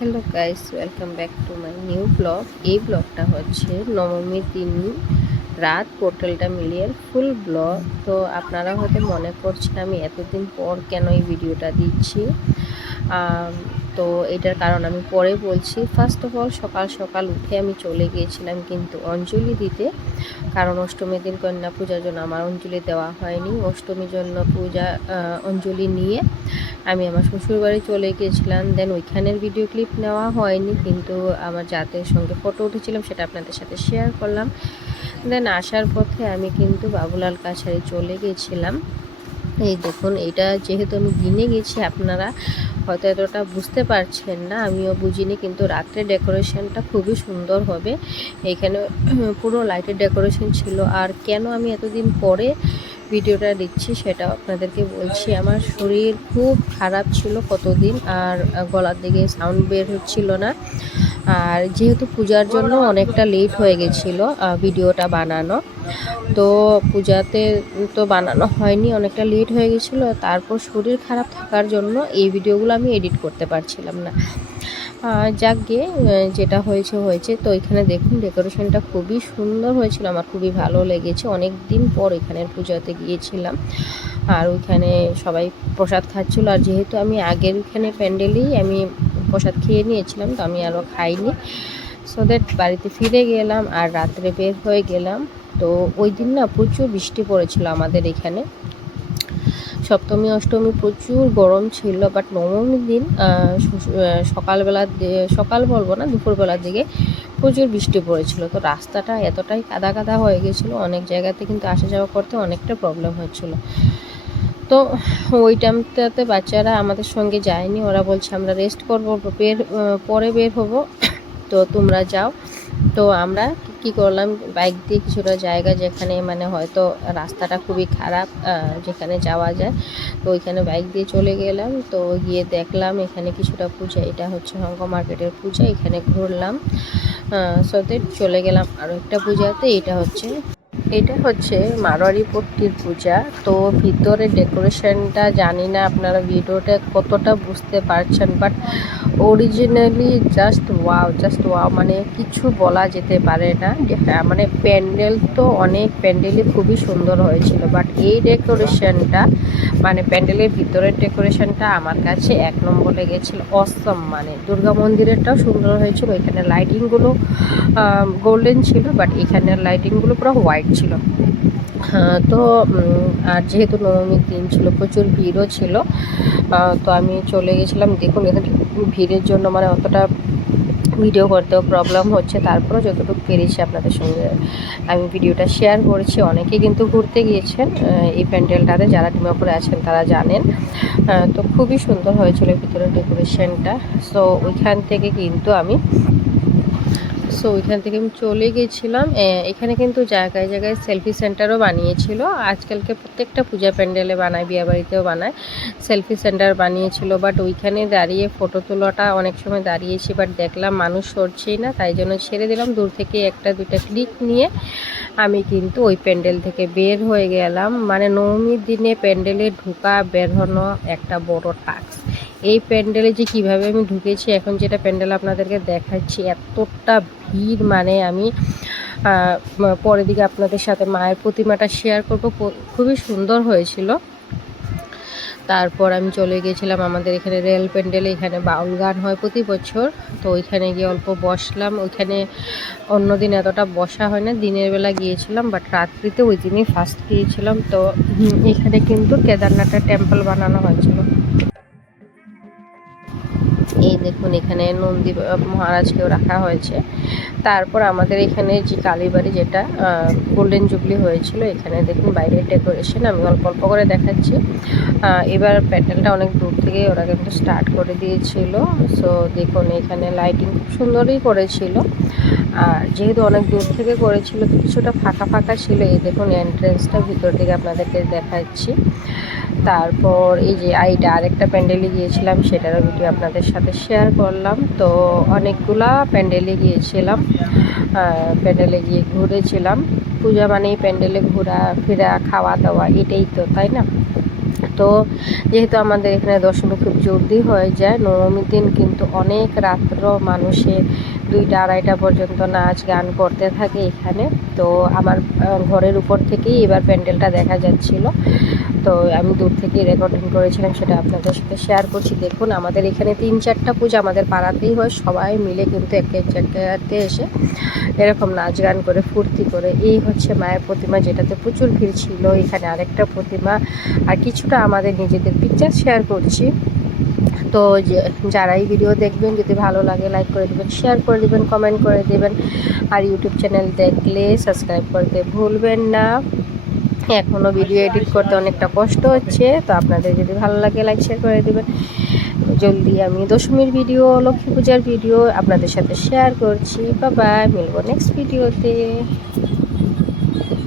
Hello guys, welcome back to my new blog. এই ব্লগটা হচ্ছে নবমীর দিন রাত পোর্টালটা মিলিয়ে ফুল ব্লগ। তো আপনারা হয়তো মনে করছেন আমি এতদিন পর কেন এই ভিডিওটা দিচ্ছি। তো এটার কারণ আমি পরে বলছি। ফার্স্ট অফ অল, সকাল সকাল উঠে আমি চলে গিয়েছিলাম কিন্তু অঞ্জলি দিতে, কারণ অষ্টমীর দিন কন্যা পূজার জন্য আমার অঞ্জলি দেওয়া হয়নি। অষ্টমীর জন্য পূজা অঞ্জলি নিয়ে আমি আমার শ্বশুরবাড়ি চলে গিয়েছিলাম। দেন ওইখানের ভিডিও ক্লিপ নেওয়া হয়নি, কিন্তু আমার জাতের সঙ্গে ফটো উঠেছিলাম সেটা আপনাদের সাথে শেয়ার করলাম। দেন আসার পথে আমি কিন্তু বাবুলাল কাছারি চলে গিয়েছিলাম। এই দেখুন, এটা যেহেতু আমি দিনে গেছি আপনারা হয়তো এতটা বুঝতে পারছেন না, আমিও বুঝিনি, কিন্তু রাত্রে ডেকোরেশনটা খুবই সুন্দর হবে। এখানে পুরো লাইটের ডেকোরেশন ছিল। আর কেন আমি এতদিন পরে ভিডিওটা দিচ্ছি সেটাও আপনাদেরকে বলছি। আমার শরীর খুব খারাপ ছিল কতদিন, আর গলার দিকে সাউন্ড বের হচ্ছিল না। আর যেহেতু পূজার জন্য অনেকটা লেট হয়ে গেছিলো ভিডিওটা বানানো, তো পূজাতে তো বানানো হয়নি, অনেকটা লেট হয়ে গেছিলো। তারপর শরীর খারাপ থাকার জন্য এই ভিডিওগুলো আমি এডিট করতে পারছিলাম না। যাক গিয়ে যেটা হয়েছে হয়েছে। তো এখানে দেখুন ডেকোরেশনটা খুবই সুন্দর হয়েছিল, আমার খুবই ভালো লেগেছে। অনেক দিন পর এখানের পূজাতে গিয়েছিলাম, আর ওইখানে সবাই প্রসাদ খাচ্ছিলো। আর যেহেতু আমি আগের ওইখানে প্যান্ডেলেই আমি প্রসাদ খেয়ে নিয়েছিলাম, তো আমি আরও খাইনি। সো দ্যাট বাড়িতে ফিরে গেলাম আর রাত্রে বের হয়ে গেলাম। তো ওই দিন না প্রচুর বৃষ্টি পড়েছিল আমাদের এখানে। সপ্তমী অষ্টমী প্রচুর গরম ছিল, বাট নবমীর দিন সকাল বলবো না, দুপুরবেলার দিকে প্রচুর বৃষ্টি পড়েছিল। তো রাস্তাটা এতটাই কাদা কাদা হয়ে গেছিলো, অনেক জায়গাতে কিন্তু আসা যাওয়া করতে অনেকটা প্রবলেম হচ্ছিল। তো ওই টাইমটাতে বাচ্চারা আমাদের সঙ্গে যায়নি, ওরা বলছে আমরা রেস্ট করবো, পরে বের হবো, তো তোমরা যাও। তো আমরা কি করলাম, বাইক দিয়ে কিছুটা জায়গা যেখানে মানে হয়তো রাস্তাটা খুবই খারাপ, যেখানে যাওয়া যায়, তো ওইখানে বাইক দিয়ে চলে গেলাম। তো গিয়ে দেখলাম এখানে কিছুটা পূজা, এটা হচ্ছে হংক মার্কেটের পূজা, এখানে ঘুরলাম। সত্যি চলে গেলাম আরও একটা পূজাতে, এটা হচ্ছে মারোয়ারি পট্টির পূজা। তো ভিতরে ডেকোরেশনটা জানি না আপনারা ভিডিওটা কতটা বুঝতে পারছেন, বাট অরিজিনালি জাস্ট ওয়াও, মানে কিছু বলা যেতে পারে না। হ্যাঁ, মানে প্যান্ডেল তো অনেক প্যান্ডেলই খুবই সুন্দর হয়েছিল, বাট এই ডেকোরেশনটা মানে প্যান্ডেলের ভিতরের ডেকোরেশনটা আমার কাছে এক নম্বর লেগেছিল। অসম, মানে দুর্গা মন্দিরেরটাও সুন্দর হয়েছিল, এখানে লাইটিংগুলো গোল্ডেন ছিল, বাট এখানের লাইটিংগুলো পুরো হোয়াইট ছিল। তো আর যেহেতু নবমীর দিন ছিল, প্রচুর ভিড়ও ছিল, তো আমি চলে গেছিলাম। দেখুন এখানে ভিড়ের জন্য মানে অতটা ভিডিও করতেও প্রবলেম হচ্ছে, তারপরেও যতটুকু পেরেছি আপনাদের সঙ্গে আমি ভিডিওটা শেয়ার করেছি। অনেকে কিন্তু ঘুরতে গিয়েছেন এই প্যান্ডেলটাতে, যারা ডিমাপুরে আছেন তারা জানেন। তো খুবই সুন্দর হয়েছিল ভিতরের ডেকোরেশনটা। সো ওইখান থেকে আমি চলে গেছিলাম। এখানে কিন্তু জায়গায় জায়গায় সেলফি সেন্টারও বানিয়েছিল। আজকালকে প্রত্যেকটা পূজা প্যান্ডেলে বানায়, বিয়েবাড়িতেও বানায়, সেলফি সেন্টার বানিয়েছিল। বাট ওইখানে দাঁড়িয়ে ফটো তোলাটা অনেক সময় দাঁড়িয়েছি, বাট দেখলাম মানুষ সরছেই না, তাই জন্য ছেড়ে দিলাম। দূর থেকে একটা দুইটা ক্লিক নিয়ে আমি কিন্তু ওই প্যান্ডেল থেকে বের হয়ে গেলাম। মানে নবমীর দিনে প্যান্ডেলে ঢোকা বের হনো একটা বড় টাস্ক। এই প্যান্ডেলে যে কিভাবে আমি ঢুকেছি, এখন যেটা প্যান্ডেল আপনাদেরকে দেখাচ্ছি, এতটা ভিড়, মানে আমি পরের দিকে আপনাদের সাথে মায়ের প্রতিমাটা শেয়ার করব, খুবই সুন্দর হয়েছিল। তারপর আমি চলে গিয়েছিলাম আমাদের এখানে রেল প্যান্ডেলে, এখানে বাউল গান হয় প্রতি বছর, তো ওইখানে গিয়ে অল্প বসলাম। ওইখানে অন্যদিন এতটা বসা হয় না, দিনের বেলা গিয়েছিলাম, বাট রাত্রিতে ওই দিনই ফার্স্ট গিয়েছিলাম। তো এখানে কিন্তু কেদারনাথের টেম্পল বানানো হয়েছিল। এই দেখুন এখানে নন্দী মহারাজকেও রাখা হয়েছে। তারপর আমাদের এখানে যে কালীবাড়ি, যেটা গোল্ডেন জুবলি হয়েছিল, এখানে দেখুন বাইরের ডেকোরেশন আমি অল্প অল্প করে দেখাচ্ছি। এবার প্যান্ডেলটা অনেক দূর থেকে ওরা কিন্তু স্টার্ট করে দিয়েছিল। সো দেখুন এখানে লাইটিং খুব সুন্দরই করেছিল, আর যেহেতু অনেক দূর থেকে করেছিল তো কিছুটা ফাঁকা ফাঁকা ছিল। এই দেখুন এন্ট্রেন্সটা ভিতর থেকে আপনাদেরকে দেখাচ্ছি। তারপর এই যে আরেকটা প্যান্ডেলে গিয়েছিলাম, সেটারও ভিডিও আপনাদের সাথে শেয়ার করলাম। তো অনেকগুলা প্যান্ডেলে গিয়েছিলাম, প্যান্ডেলে গিয়ে ঘুরেছিলাম। পূজা মানেই প্যান্ডেলে ঘোরা ফেরা, খাওয়া দাওয়া, এটাই তো, তাই না? তো যেহেতু আমাদের এখানে দশমী খুব জলদি হয়ে যায়, নবমীর দিন কিন্তু অনেক রাত্র মানুষের 2টা-2:30টা পর্যন্ত নাচ গান করতে থাকে এখানে। তো আমার ঘরের উপর থেকেই এবার প্যান্ডেলটা দেখা যাচ্ছিল, তো আমি দূর থেকেই রেকর্ডিং করেছিলাম, সেটা আপনাদের সাথে শেয়ার করছি। দেখুন আমাদের এখানে 3-4টা পূজা আমাদের পাড়াতেই হয়, সবাই মিলে কিন্তু এক জায়গাতে এসে এরকম নাচ গান করে ফুর্তি করে। এই হচ্ছে মায়ের প্রতিমা, যেটাতে প্রচুর ভিড় ছিল। এখানে আরেকটা প্রতিমা আর কিছুটা আমাদের নিজেদের পিকচার শেয়ার করছি। তো যারা এই ভিডিও দেখবেন, যদি ভালো লাগে লাইক করে দেবেন, শেয়ার করে দেবেন, কমেন্ট করে দেবেন। আর ইউটিউব চ্যানেল দেখলে সাবস্ক্রাইব করতে ভুলবেন না। এখনও ভিডিও এডিট করতে অনেকটা কষ্ট হচ্ছে, তো আপনাদের যদি ভালো লাগে লাইক শেয়ার করে দেবেন। জলদি আমি দশমীর ভিডিও, লক্ষ্মী পূজার ভিডিও আপনাদের সাথে শেয়ার করছি। বাই বাই, মিলবো নেক্সট ভিডিওতে।